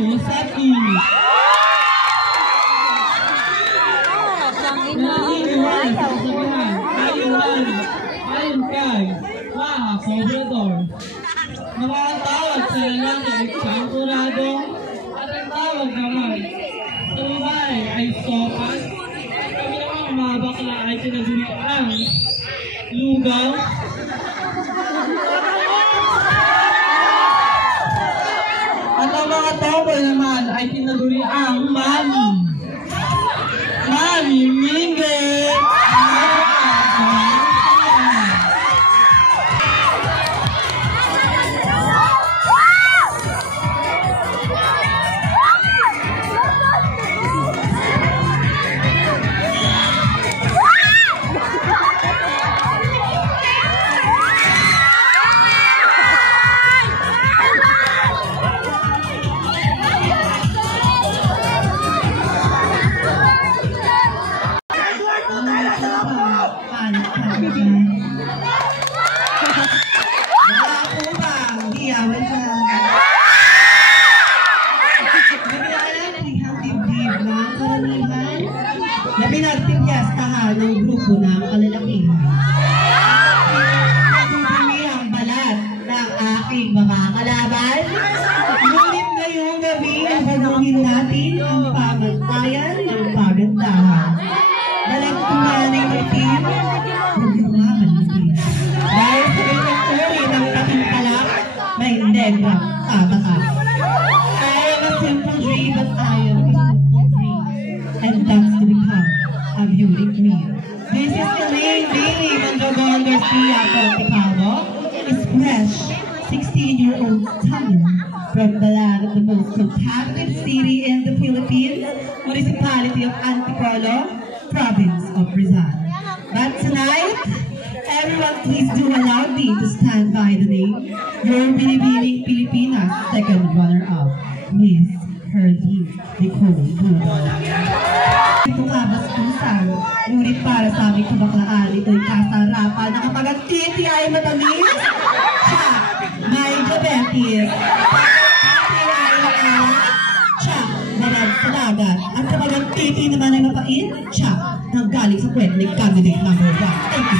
Tosaki. Naniniwala sa kasabihan, ayon kay Maha Sobrador. Nakakatawag sa lalaki ay sangkurado at ang tawag naman sa babae ay sopas. Kami naman mga bakla ay tinagurian lugaw. At ang mga tomboy naman ay tinaguriang mami. Mami Mingge! Pinagpipyastahan ng grupo ng kalalakihan. Nagpupili ang balat ng aking mga kalaban. Ngunit ngayong gabi ang panuhin natin ang pamantayan ng pagandahan. Balagtungan ng itim, maglumaman itim. Dahil sa ganitong uri ng katimpalak, may negrang tatakas. I am a simple dream, but I am a simple dream. And that's to become a beauty queen. This is Elaine Bailey Mondragon Garcia Ponticalo, is fresh 16-year-old talent from the land of the most competitive city in the Philippines, municipality of Antipolo, province of Rizal. But tonight, everyone please do allow me to stand by the name, your Binibining Pilipinas second runner-up, Miss Herlie Nicole Budol. Ito kabaskusan, ngunit para sa aming kabaklaan, ito'y kasarapan na kapag ang titi ay matamis, siya may diabetes. Titi ay maalat, siya nanag sa dagat. At kapag ang titi naman ay mapait, siya nanggaling sa kwetling candidate number 1. Thank you.